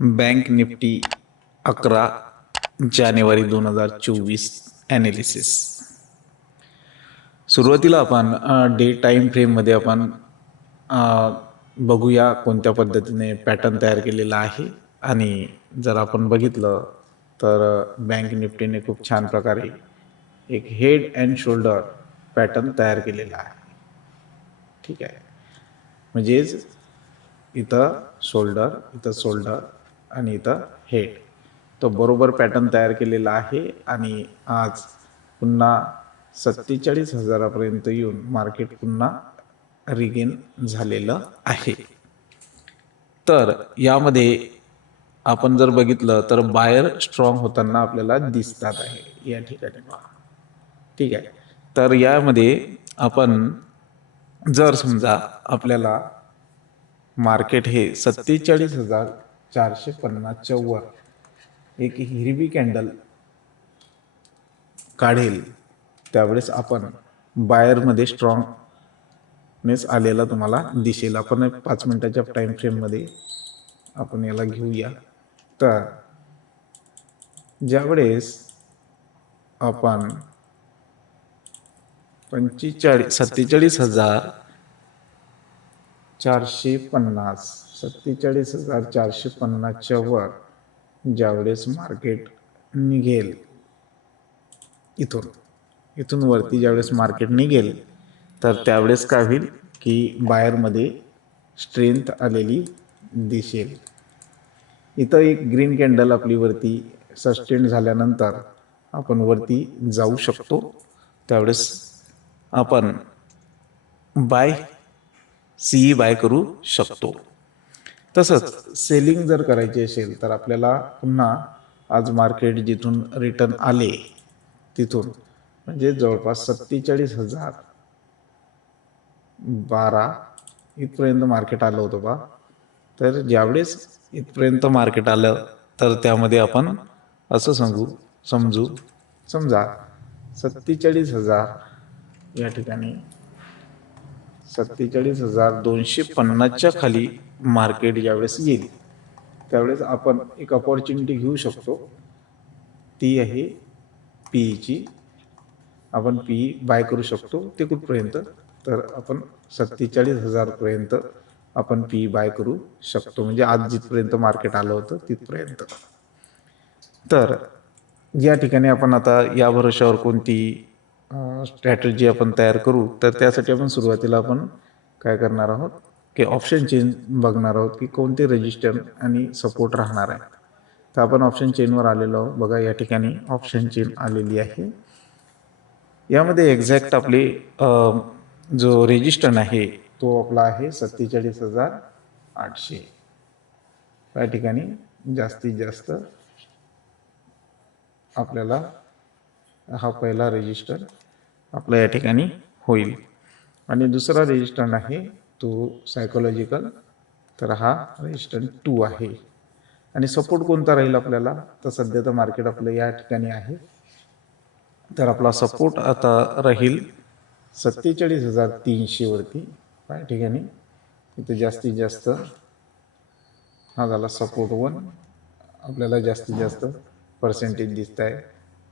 Bank Nifty अकरा जानेवारी दोन हजार चोवीस ॲनालिसिस सुरुवातीला आपण डे टाईम फ्रेममध्ये आपण बघूया कोणत्या पद्धतीने पॅटर्न तयार केलेला आहे. आणि जर आपण बघितलं तर बँक निफ्टीने खूप छान प्रकारे एक हेड अँड शोल्डर पॅटर्न तयार केलेला आहे. ठीक आहे. म्हणजेच इथं शोल्डर इथं शोल्डर आणि इथं हेड तो बरोबर पॅटर्न तयार केलेला आहे आणि आज पुन्हा सत्तेचाळीस हजारापर्यंत येऊन मार्केट पुन्हा रिगेन झालेलं आहे. तर यामध्ये आपण जर बघितलं तर बायर स्ट्रॉंग होताना आपल्याला दिसतात आहे. या ठिकाणी ठीक आहे. तर यामध्ये आपण जर समजा आपल्याला मार्केट हे सत्तेचाळीस हजार चारशे पन्नासच्या वर. एक हिरवी कॅन्डल काढेल. त्यावेळेस आपण बायरमध्ये स्ट्रॉंगनेस आलेला तुम्हाला दिसेल. आपण एक पाच मिनिटाच्या टाईम फ्रेममध्ये आपण याला घेऊया. तर ज्यावेळेस आपण पंचेचाळीस सत्तेचाळीस हजार चारशे पन्नास सत्तेचाळीस हजार चारशे पन्नासच्या वर ज्यावेळेस मार्केट निघेल इथून इथून वरती ज्यावेळेस मार्केट निघेल तर त्यावेळेस काय होईल की बाहेरमध्ये स्ट्रेंथ आलेली दिसेल. इथं एक ग्रीन कॅन्डल आपली वरती सस्टेन झाल्यानंतर आपण वरती जाऊ शकतो. त्यावेळेस आपण बाय सी बाय करू शकतो. तसंच सेलिंग जर करायची असेल तर आपल्याला पुन्हा आज मार्केट जिथून रिटर्न आले तिथून. म्हणजे जवळपास सत्तेचाळीस हजार बारा इथपर्यंत मार्केट आलं होतं बा. तर ज्यावेळेस इथपर्यंत मार्केट आलं तर त्यामध्ये आपण असं सांगू समजू समजा सत्तेचाळीस हजार या ठिकाणी सत्तेचाळीस हजार दोनशे पन्नासच्या खाली मार्केट ज्यावेळेस येईल त्यावेळेस आपण एक अपॉर्च्युनिटी घेऊ शकतो. ती आहे पीईची आपण पी बाय करू शकतो ते कुठपर्यंत? तर आपण सत्तेचाळीस हजारपर्यंत आपण पी बाय करू शकतो. म्हणजे आज जिथपर्यंत मार्केट आलं होतं तिथपर्यंत. तर या ठिकाणी आपण आता या भरोशावर कोणती स्ट्रॅटजी आपण तयार करू तर त्यासाठी आपण सुरुवातीला आपण काय करणार आहोत की ऑप्शन चेन बघणार आहोत की कोणते रजिस्टर आणि सपोर्ट राहणार आहे. तर आपण ऑप्शन चेनवर आलेलो आहोत. बघा या ठिकाणी ऑप्शन चेन आलेली आहे. यामध्ये एक्झॅक्ट आपले जो रेजिस्टन आहे तो आपला आहे सत्तेचाळीस हजार आठशे. या ठिकाणी जास्तीत जास्त आपल्याला हा पहिला रेजिस्टर आपला या ठिकाणी होईल. आणि दुसरा रेजिस्टंट आहे तो सायकोलॉजिकल तर हा रेजिस्टंट टू आहे. आणि सपोर्ट कोणता राहील आपल्याला? तर सध्या तर मार्केट आपलं या ठिकाणी आहे. तर आपला सपोर्ट आता राहील सत्तेचाळीस हजार तीनशेवरती या ठिकाणी इथे जास्तीत जास्त हा झाला सपोर्ट वन आपल्याला जास्तीत जास्त पर्सेंटेज दिसत आहे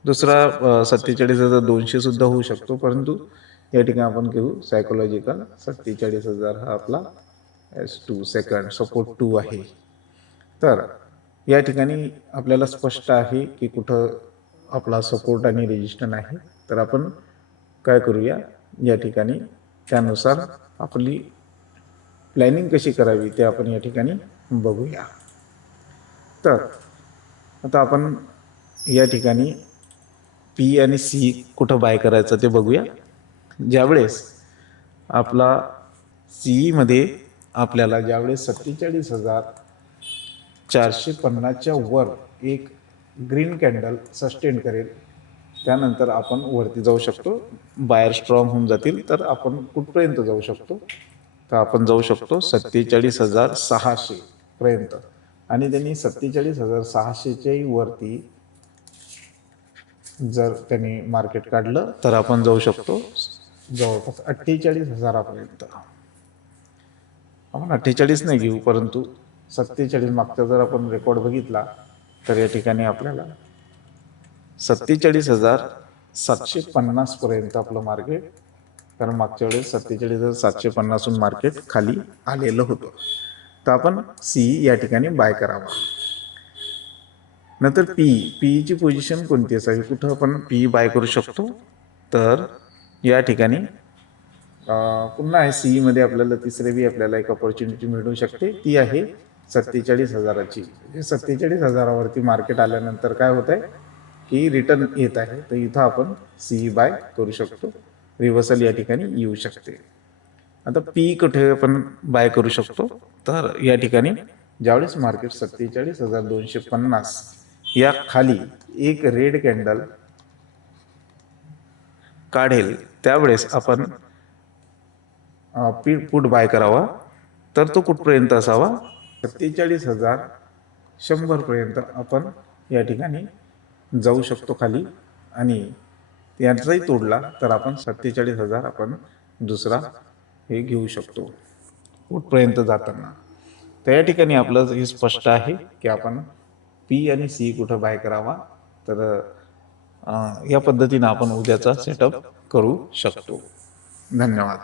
दुसरा सत्तेचाळीस हजार दोनशे सुद्धा होऊ शकतो परंतु या ठिकाणी आपण घेऊ सायकोलॉजिकल सत्तेचाळीस हजार हा आपला S two second support two आहे. तर या ठिकाणी आपल्याला स्पष्ट आहे की कुठं आपला सपोर्ट आणि रेजिस्टन आहे. तर आपण काय करूया? या ठिकाणी त्यानुसार आपली प्लॅनिंग कशी करावी ते आपण या ठिकाणी बघूया. तर आता आपण या ठिकाणी पी आणि सी कुठं बाय करायचं ते बघूया. ज्यावेळेस आपला सीईमध्ये आपल्याला ज्यावेळेस सत्तेचाळीस हजार चारशे पन्नासच्या वर एक ग्रीन कॅन्डल सस्टेन करेल त्यानंतर आपण वरती जाऊ शकतो. बायर स्ट्रॉंग होऊन जातील तर आपण कुठपर्यंत जाऊ शकतो? तर आपण जाऊ शकतो सत्तेचाळीस हजार सहाशे पर्यंत. आणि त्यांनी सत्तेचाळीस हजार सहाशेच्याही वरती जर त्यांनी मार्केट काढलं तर आपण जाऊ शकतो. जवळपास अठ्ठेचाळीस हजारापर्यंत. आपण अठ्ठेचाळीस नाही घेऊ परंतु सत्तेचाळीस मागचा जर आपण रेकॉर्ड बघितला तर या ठिकाणी आपल्याला सत्तेचाळीस हजार सातशे पन्नास पर्यंत आपलं मार्केट कारण मागच्या वेळेस सत्तेचाळीस हजार सातशे पन्नासहून मार्केट खाली आलेलं होतं. तर आपण सी या ठिकाणी बाय करावा. नंतर पी पीईची पोझिशन कोणती असावी? कुठं आपण पी बाय करू शकतो? तर या ठिकाणी पुन्हा आहे सीईमध्ये आपल्याला तिसरे बी आपल्याला एक ऑपॉर्च्युनिटी मिळू शकते. ती आहे सत्तेचाळीस हजाराची. म्हणजे सत्तेचाळीस हजारावरती मार्केट आल्यानंतर काय होत आहे की रिटर्न येत आहे. तर इथं आपण सी बाय करू शकतो. रिव्हर्सल या ठिकाणी येऊ शकते. आता पी कुठे आपण बाय करू शकतो? तर या ठिकाणी ज्यावेळेस मार्केट सत्तेचाळीस हजार दोनशे पन्नास या खाली एक रेड कॅन्डल काढेल. त्यावेळेस आपण पी पुट बाय करावा. तर तो कुठपर्यंत असावा? सत्तेचाळीस हजार शंभरपर्यंत आपण या ठिकाणी जाऊ शकतो खाली. आणि यांचाही तोडला तर आपण सत्तेचाळीस हजार आपण दुसरा हे घेऊ शकतो. कुठपर्यंत जाताना. तर या ठिकाणी आपलं हे स्पष्ट आहे की आपण पी आणि सी कुठं बाय करावा तर या पद्धतीनं आपण उद्याचा सेटअप करू शकतो. धन्यवाद.